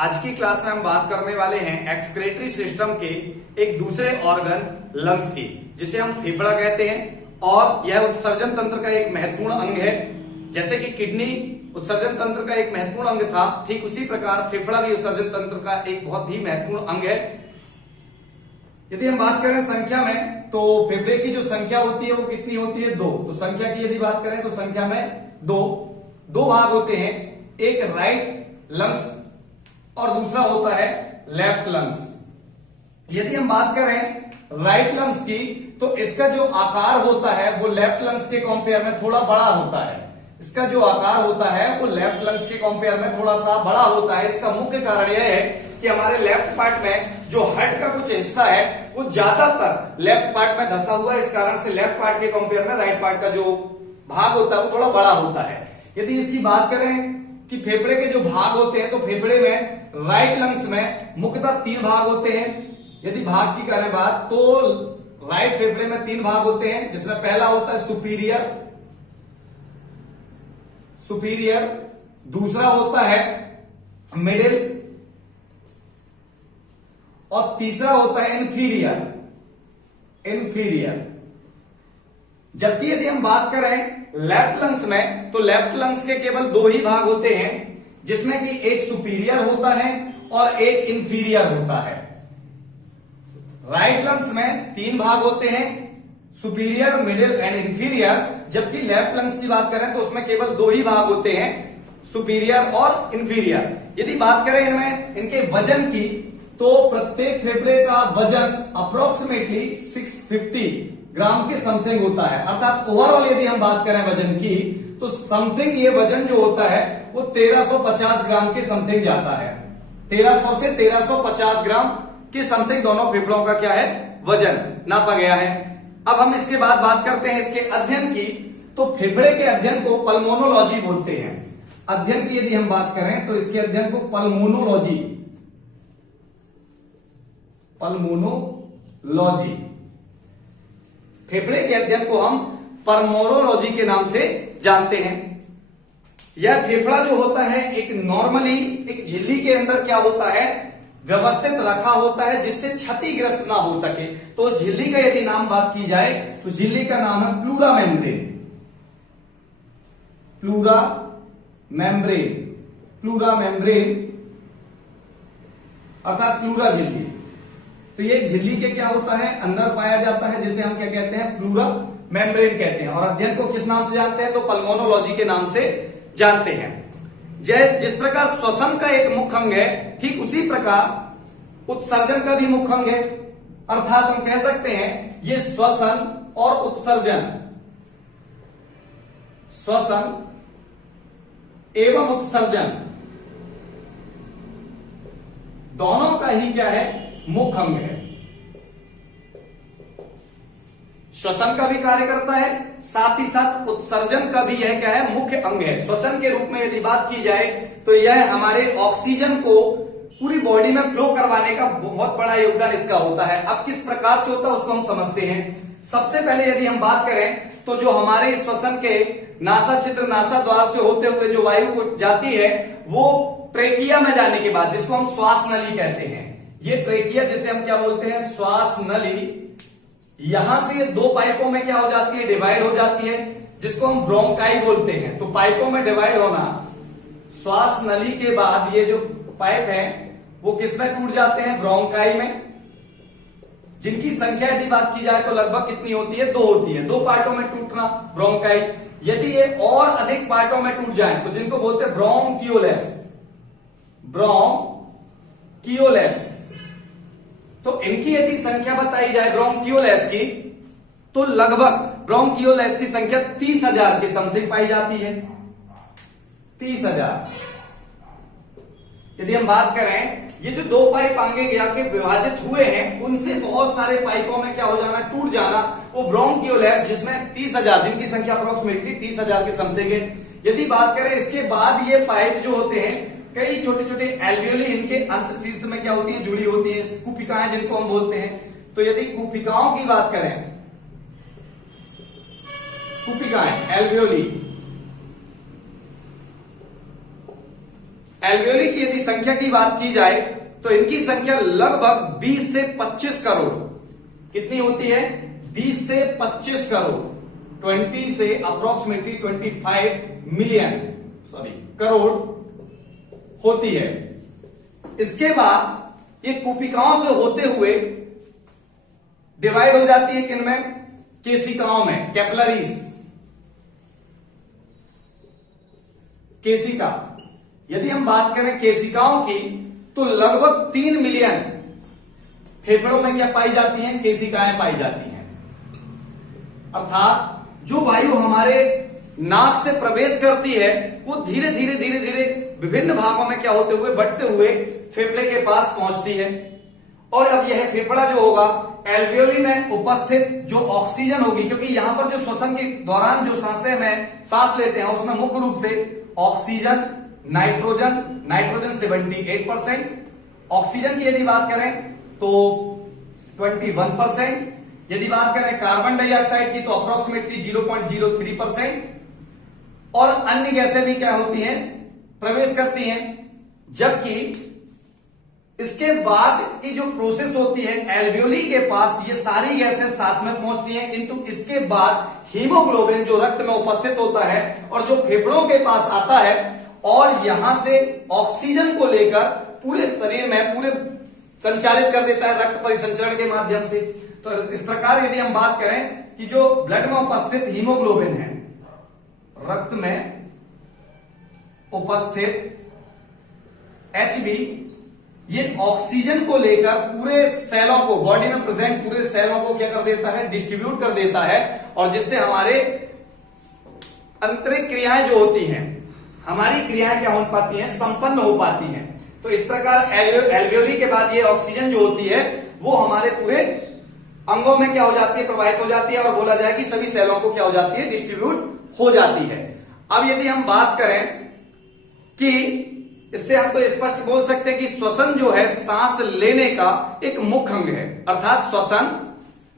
आज की क्लास में हम बात करने वाले हैं एक्सक्रीटरी सिस्टम के एक दूसरे ऑर्गन लंग्स की, जिसे हम फेफड़ा कहते हैं और यह उत्सर्जन तंत्र का एक महत्वपूर्ण अंग है। जैसे कि किडनी उत्सर्जन तंत्र का एक महत्वपूर्ण अंग था, ठीक उसी प्रकार फेफड़ा भी उत्सर्जन तंत्र का एक बहुत ही महत्वपूर्ण अंग है। यदि हम बात करें संख्या में, तो फेफड़े की जो संख्या होती है वो कितनी होती है? 2। तो संख्या की यदि बात करें तो संख्या में दो भाग होते हैं, एक राइट लंग्स और दूसरा होता है लेफ्ट लंग्स। यदि हम बात करें राइट लंग्स की, तो इसका जो आकार होता है वो लेफ्ट लंग्स के कंपेयर में थोड़ा बड़ा होता है। इसका जो आकार होता है वो लेफ्ट लंग्स के कंपेयर में थोड़ा सा बड़ा होता है। इसका मुख्य कारण यह है कि हमारे लेफ्ट पार्ट में जो हार्ट का कुछ हिस्सा है वो ज्यादातर लेफ्ट पार्ट में धंसा हुआ है। इस कारण से लेफ्ट पार्ट के कंपेयर में राइट पार्ट का जो भाग होता है वो थोड़ा बड़ा होता है। यदि इसकी बात करें कि फेफड़े के जो भाग होते हैं, तो फेफड़े में राइट लंग्स में मुख्यतः 3 भाग होते हैं। यदि भाग की करें बात, तो राइट फेफड़े में 3 भाग होते हैं, जिसमें पहला होता है सुपीरियर, दूसरा होता है मिडिल और तीसरा होता है इंफीरियर। जबकि यदि हम बात करें लेफ्ट लंग्स में, तो लेफ्ट लंग्स के केवल 2 ही भाग होते हैं, जिसमें कि एक सुपीरियर होता है और एक इंफीरियर होता है। राइट लंग्स में 3 भाग होते हैं, सुपीरियर, मिडिल एंड इंफीरियर। जबकि लेफ्ट लंग्स की बात करें तो उसमें केवल 2 ही भाग होते हैं, सुपीरियर और इंफीरियर। यदि बात करें इनके वजन की, तो प्रत्येक फेफड़े का वजन अप्रोक्सीमेटली 650 ग्राम के समथिंग होता है। अर्थात ओवरऑल यदि हम बात करें वजन की, तो समथिंग ये वजन जो होता है वो 1350 ग्राम के समथिंग जाता है। 1300 से 1350 ग्राम के समथिंग दोनों फेफड़ों का क्या है? वजन नापा गया है। अब हम इसके बाद बात करते हैं इसके अध्ययन की। तो फेफड़े के अध्ययन को पल्मोनोलॉजी बोलते हैं। अध्ययन की यदि हम बात करें तो इसके अध्ययन को पल्मोनोलॉजी फेफड़े के अध्ययन को हम पल्मोनोलॉजी के नाम से जानते हैं। यह फेफड़ा जो होता है एक नॉर्मली एक झिल्ली के अंदर क्या होता है? व्यवस्थित रखा होता है, जिससे क्षतिग्रस्त ना हो सके। तो उस झिल्ली का यदि नाम बात की जाए तो झिल्ली का नाम है प्लूरा मेम्ब्रेन अर्थात प्लूरा झिल्ली। तो ये झिल्ली के क्या होता है? अंदर पाया जाता है, जिसे हम क्या कहते हैं? प्लूरा मेम्ब्रेन कहते हैं। और अध्ययन को किस नाम से जानते हैं? तो पल्मोनोलॉजी के नाम से जानते हैं। जिस प्रकार श्वसन का एक मुख्य अंग है, ठीक उसी प्रकार उत्सर्जन का भी मुख्य अंग है। अर्थात हम कह सकते हैं ये श्वसन और श्वसन एवं उत्सर्जन दोनों का ही क्या है? मुख्य अंग है। श्वसन का भी कार्य करता है, साथ ही साथ उत्सर्जन का भी यह क्या है? मुख्य अंग है। श्वसन के रूप में यदि बात की जाए तो यह हमारे ऑक्सीजन को पूरी बॉडी में फ्लो करवाने का बहुत बड़ा योगदान इसका होता है। अब किस प्रकार से होता है उसको हम समझते हैं। सबसे पहले यदि हम बात करें तो जो हमारे श्वसन के नासा छिद्र, नासा द्वार से होते हुए जो वायु को जाती है, वो ट्रेकिया में जाने के बाद, जिसको हम श्वास नली कहते हैं, ये ट्रेकिया जिसे हम क्या बोलते हैं? श्वास नली। यहां से 2 पाइपों में क्या हो जाती है? डिवाइड हो जाती है, जिसको हम ब्रोंकाई बोलते हैं। तो पाइपों में डिवाइड होना, श्वास नली के बाद ये जो पाइप है वो किसमें टूट जाते हैं? ब्रोंकाई में, जिनकी संख्या यदि बात की जाए तो लगभग कितनी होती है? 2 होती है। 2 पार्टों में टूटना ब्रोंकाई। यदि ये और अधिक पार्टों में टूट जाए तो जिनको बोलते हैं ब्रोंकियोलेस। तो इनकी यदि संख्या बताई जाए ब्रोंकियोलेस की, तो लगभग ब्रोंकियोलेस की संख्या 30,000 के समथिंग पाई जाती है। 30,000। यदि हम बात करें, ये जो 2 पाइप आगे जाके विभाजित हुए हैं, उनसे बहुत सारे पाइपों में क्या हो जाना? टूट जाना, वो ब्रोंकियोलेस, जिसमें 30,000, जिनकी संख्या अप्रोक्सीमेटली 30,000 के समथिंग है। यदि बात करें इसके बाद ये पाइप जो होते हैं, कई छोटे छोटे एल्वियोली इनके अंत शीर्ष में क्या होती है? जुड़ी होती है, कुपिकाएं जिनको हम बोलते हैं। तो यदि कुपिकाओं की बात करें, कुपिकाएं एल्वियोली, एल्वियोली की यदि संख्या की बात की जाए तो इनकी संख्या लगभग 20 से 25 करोड़, कितनी होती है? 20 से 25 करोड़, 20 से अप्रोक्सीमेटली 25 मिलियन करोड़ होती है। इसके बाद ये कूपिकाओं से होते हुए डिवाइड हो जाती है किनमें? केशिकाओं में, कैपिलरीज। केशिका, यदि हम बात करें केशिकाओं की तो लगभग 3 मिलियन फेफड़ों में क्या पाई जाती हैं? केशिकाएं पाई जाती हैं। अर्थात जो वायु हमारे नाक से प्रवेश करती है वो धीरे धीरे धीरे धीरे विभिन्न भागों में क्या होते हुए, बढ़ते हुए फेफड़े के पास पहुंचती है। और अब यह फेफड़ा जो होगा, एल्वियोली में उपस्थित जो ऑक्सीजन होगी, क्योंकि यहां पर जो श्वसन के दौरान जो सांसें में सांस लेते हैं उसमें मुख्य रूप से ऑक्सीजन, नाइट्रोजन 78%, ऑक्सीजन की यदि बात करें तो 21%, यदि बात करें कार्बन डाइऑक्साइड की तो अप्रोक्सीमेटली 0.03%, और अन्य गैसें भी क्या होती हैं? प्रवेश करती हैं। जबकि इसके बाद की जो प्रोसेस होती है एल्वियोली के पास, ये सारी गैसें साथ में पहुंचती हैं, किंतु इसके बाद हीमोग्लोबिन जो रक्त में उपस्थित होता है और जो फेफड़ों के पास आता है और यहां से ऑक्सीजन को लेकर पूरे शरीर में पूरे संचालित कर देता है रक्त परिसंचरण के माध्यम से। तो इस प्रकार यदि हम बात करें कि जो ब्लड में उपस्थित हीमोग्लोबिन है, रक्त में उपस्थित HB, ये ऑक्सीजन को लेकर पूरे सेलों को, बॉडी में प्रेजेंट पूरे सेलों को क्या कर देता है? डिस्ट्रीब्यूट कर देता है, और जिससे हमारे आंतरिक क्रियाएं जो होती हैं, हमारी क्रियाएं क्या हो पाती हैं? संपन्न हो पाती हैं। तो इस प्रकार एल्वियोली के बाद ये ऑक्सीजन जो होती है वो हमारे पूरे अंगों में क्या हो जाती है? प्रवाहित हो जाती है, और बोला जाए कि सभी सेलों को क्या हो जाती है? डिस्ट्रीब्यूट हो जाती है। अब यदि हम बात करें कि इससे हम तो स्पष्ट बोल सकते हैं कि श्वसन जो है सांस लेने का एक मुख्य अंग है। अर्थात श्वसन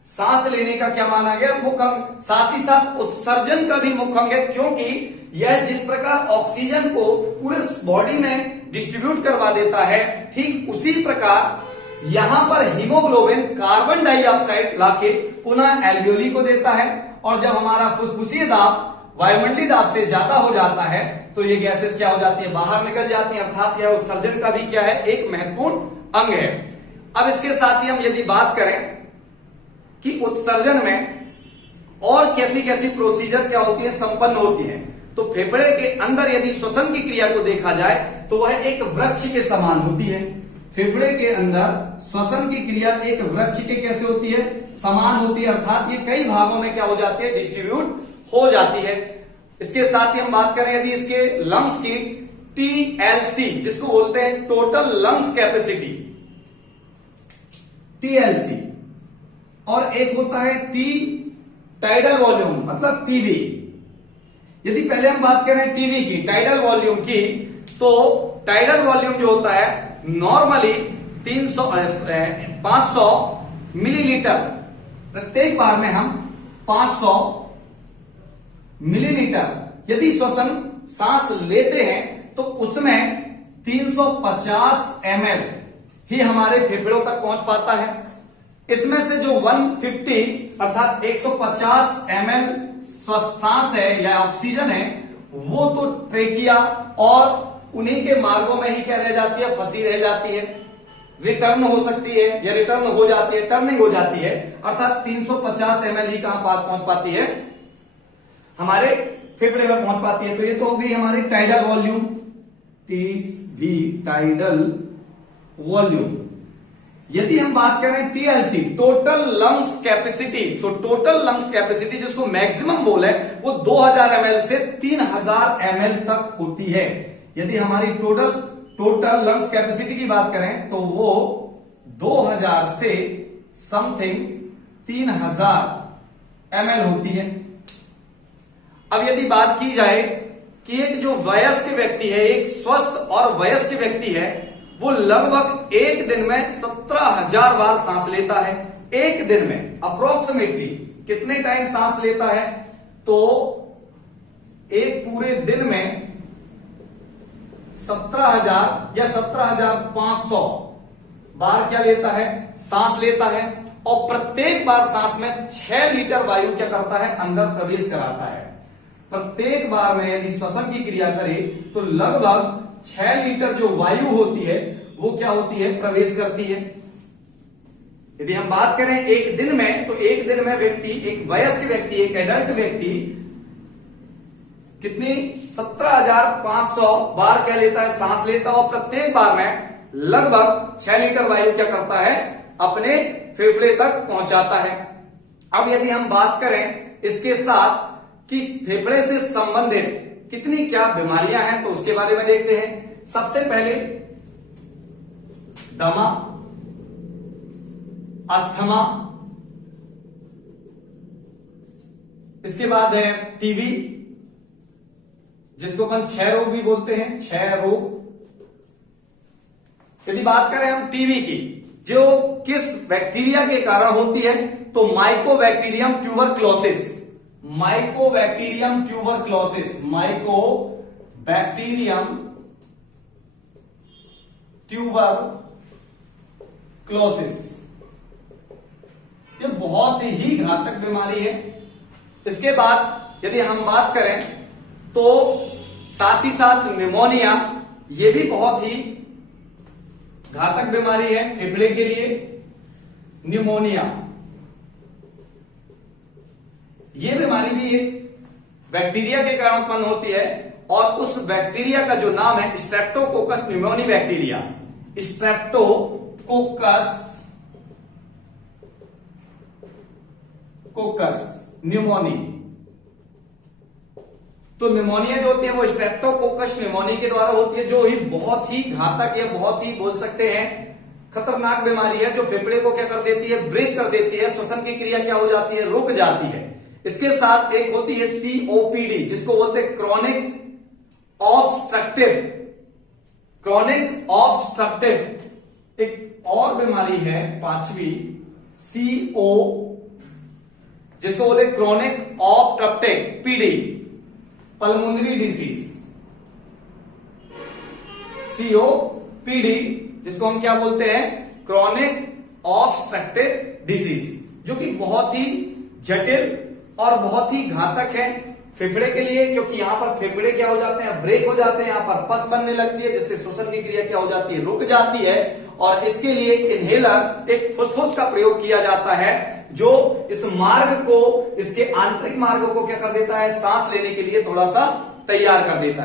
सांस लेने का क्या माना गया? मुख्य अंग। साथ ही साथ उत्सर्जन का भी मुख्य अंग है, क्योंकि यह जिस प्रकार ऑक्सीजन को पूरे बॉडी में डिस्ट्रीब्यूट करवा देता है, ठीक उसी प्रकार यहां पर हीमोग्लोबिन कार्बन डाइऑक्साइड लाके पुनः एल्वियोली को देता है, और जब हमारा फुसफुसीय दाब वायुमंडलीय दाब से ज्यादा हो जाता है तो ये गैसेस क्या हो जाती है? बाहर निकल जाती है। अर्थात यह उत्सर्जन का भी क्या है? एक महत्वपूर्ण अंग है। अब इसके साथ ही हम यदि बात करें कि उत्सर्जन में और कैसी कैसी प्रोसीजर क्या होती है? संपन्न होती है। तो फेफड़े के अंदर यदि श्वसन की क्रिया को देखा जाए तो वह एक वृक्ष के समान होती है। फेफड़े के अंदर श्वसन की क्रिया एक वृक्ष के कैसे होती है? समान होती है। अर्थात ये कई भागों में क्या हो जाती है? डिस्ट्रीब्यूट हो जाती है। इसके साथ ही हम बात करें यदि इसके लंग्स की, TLC जिसको बोलते हैं टोटल लंग्स कैपेसिटी, TLC, और एक होता है T टाइडल वॉल्यूम मतलब TV। यदि पहले हम बात करें TV की, टाइडल वॉल्यूम की, तो टाइडल वॉल्यूम जो होता है नॉर्मली 500 मिलीलीटर, प्रत्येक बार में हम 500 मिलीलीटर यदि श्वसन सांस लेते हैं तो उसमें 350 ml ही हमारे फेफड़ों तक पहुंच पाता है। इसमें से जो 150 अर्थात 150 ml सांस है या ऑक्सीजन है, वो तो ट्रेकिया और उन्हीं के मार्गों में ही क्या रह जाती है? फंसी रह जाती है। रिटर्न हो सकती है या रिटर्न हो जाती है, टर्निंग हो जाती है। अर्थात 350 ml ही कहां पहुंच पाती है? हमारे फेफड़े में पहुंच पाती है। तो ये तो हो गई हमारी tidal volume, TV tidal volume. यदि हम बात करें TLC टोटल लंग्स कैपेसिटी, तो टोटल लंग्स कैपेसिटी जिसको मैक्सिमम बोले वो 2000 ml से 3000 ml तक होती है। यदि हमारी टोटल लंग्स कैपेसिटी की बात करें तो वो 2000 से समथिंग 3000 ml होती है। अब यदि बात की जाए कि एक जो वयस्क व्यक्ति है, एक स्वस्थ और वयस्क व्यक्ति है, वो लगभग एक दिन में 17,000 बार सांस लेता है। एक दिन में अप्रोक्सीमेटली कितने टाइम सांस लेता है? तो एक पूरे दिन में 17,000 या 17,500 बार क्या लेता है, सांस लेता है, और प्रत्येक बार सांस में 6 लीटर वायु क्या करता है, अंदर प्रवेश कराता है। प्रत्येक बार में यदि श्वसन की क्रिया करे तो लगभग 6 लीटर जो वायु होती है वो क्या होती है, प्रवेश करती है। यदि हम बात करें एक दिन में, तो एक दिन में व्यक्ति, एक वयस्क व्यक्ति, एक एडल्ट व्यक्ति कितनी 17,500 बार क्या लेता है, सांस लेता है, और प्रत्येक बार में लगभग 6 लीटर वायु क्या करता है, अपने फेफड़े तक पहुंचाता है। अब यदि हम बात करें इसके साथ कि फेफड़े से संबंधित कितनी क्या बीमारियां हैं, तो उसके बारे में देखते हैं। सबसे पहले दमा, अस्थमा, इसके बाद है टीबी, जिसको अपन क्षय रोग भी बोलते हैं, क्षय रोग। यदि बात करें हम टीबी की, जो किस बैक्टीरिया के कारण होती है, तो Mycobacterium tuberculosis, Mycobacterium tuberculosis, Mycobacterium tuberculosis, ये बहुत ही घातक बीमारी है। इसके बाद यदि हम बात करें तो साथ ही साथ निमोनिया, ये भी बहुत ही घातक बीमारी है फेफड़े के लिए। निमोनिया, ये बीमारी भी एक बैक्टीरिया के कारण उत्पन्न होती है, और उस बैक्टीरिया का जो नाम है Streptococcus pneumoniae bacteria, Streptococcus pneumoniae. तो निमोनिया जो होती है वो स्ट्रेप्टोकोकस न्यूमोनी के द्वारा होती है, जो ही बहुत ही घातक है, बहुत ही बोल सकते हैं खतरनाक बीमारी है, जो फेफड़े को क्या कर देती है, ब्रेक कर देती है, श्वसन की क्रिया क्या हो जाती है, रुक जाती है। इसके साथ एक होती है COPD, जिसको बोलते हैं क्रॉनिक ऑब्स्ट्रक्टिव, क्रॉनिक ऑब्स्ट्रक्टिव। एक और बीमारी है पांचवी, CO, जिसको बोलते हैं chronic obstructive PD, pulmonary disease, COPD, जिसको हम क्या बोलते हैं, क्रॉनिक ऑब्स्ट्रक्टिव डिसीज, जो कि बहुत ही जटिल और बहुत ही घातक है फेफड़े के लिए, क्योंकि यहां पर फेफड़े क्या हो जाते हैं, ब्रेक हो जाते हैं, यहां पर पस बनने लगती है, जिससे श्वसन की क्रिया क्या हो जाती है, रुक जाती है। और इसके लिए एक इनहेलर, एक फुसफुस का प्रयोग किया जाता है, जो इस मार्ग को, इसके आंतरिक मार्ग को क्या कर देता है, सांस लेने के लिए थोड़ा सा तैयार कर देता है।